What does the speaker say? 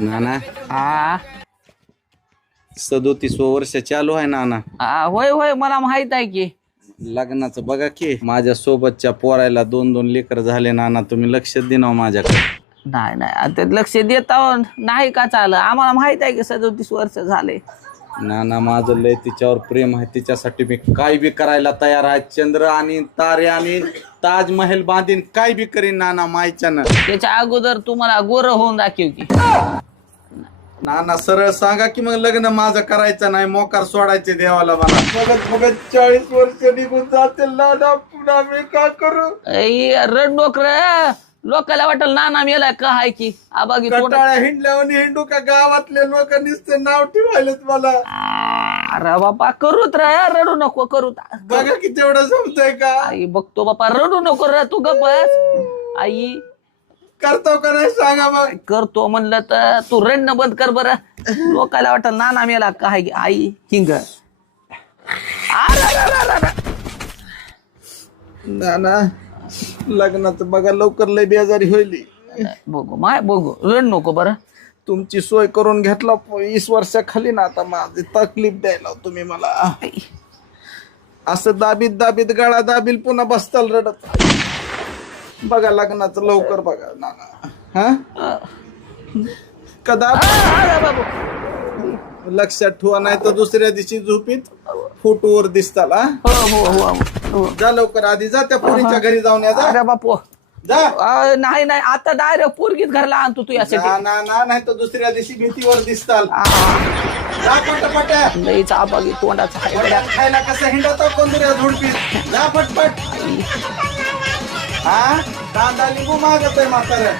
नाना. हा सदोतीस वर्ष चालू आहे नाना. हा, होय होय मला माहीत आहे की. लग्नाचं बघा की माझ्या सोबतच्या पोरायला दोन दोन लेकर झाले नाना. तुम्ही लक्ष देना माझ्याकडे. नाही नाही. आता लक्ष देता नाही का चाल आम्हाला माहीत आहे की सदोतीस वर्ष झाले. नाना माझं लय तिच्यावर प्रेम आहे तिच्यासाठी मी काय बी करायला तयार आहे. चंद्र आणि तारे आणि ताजमहल बांधीन काय बी करीन नाना मायच्यानं त्याच्या अगोदर तुम्हाला गोर होऊन दाखव की. नाना सरळ सांगा की मग लग्न माझं करायचं नाही मोकार सोडायचे देवाला मला बघत बघत चाळीस वर्ष निघून जाते नाना पुन्हा मी का करू? ऐ, रड डोकर लोकाला वाटल नाना मेला का हाय की? आबागी कटाळ्या हिंडल्यावर हिंडू का गावातले लोक नुसते नाव ठेवायलेत मला. अरे बापा करूत रे रडू नको करू बघा की तेवढं जमतंय का? आई बघतो बापा रडू नको रे तू गप बस. आई. करतो का नाही सांगा मग. करतो म्हणलं तर तू रडणं बंद कर बरं. लोकाला वाटल नाना मेला का हाय की? आई हिंग. नाना लग्नाचं बघा लवकर लय बेजारी होईल. बघू माय बघू. रड नको बरं. तुमची सोय करून घेतला वीस वर्षाखाली ना आता माझी तकलीफ द्यायला तुम्ही मला. असं दाबीत दाबीत गळा दाबील पुन्हा बसताल रडत. बघा लग्नाचं लवकर बघा नाना. हा? कदा लक्षात ठेवा नाही तर दुसऱ्या दिवशी झोपीत फोटोवर दिसताल हा? हो हो हो हो. जा लवकर आधी जा त्या पोरीच्या घरी जाऊन या जा. अरे बापू. जा. अ, नाही नाही आता डायरेक्ट पोरगीत घरला आणतो तू यासाठी. ना ना ना नाही तर दुसऱ्या दिवशी भीतीवर दिसताल. आ, जा पटपट. लईच आबागी तोंडाचा हाय. खायला कसं हिंडतो कोंदुऱ्या झुडपीत? जा पटपट. हा? कांदा लिंबू मागत आहे म्हातारं.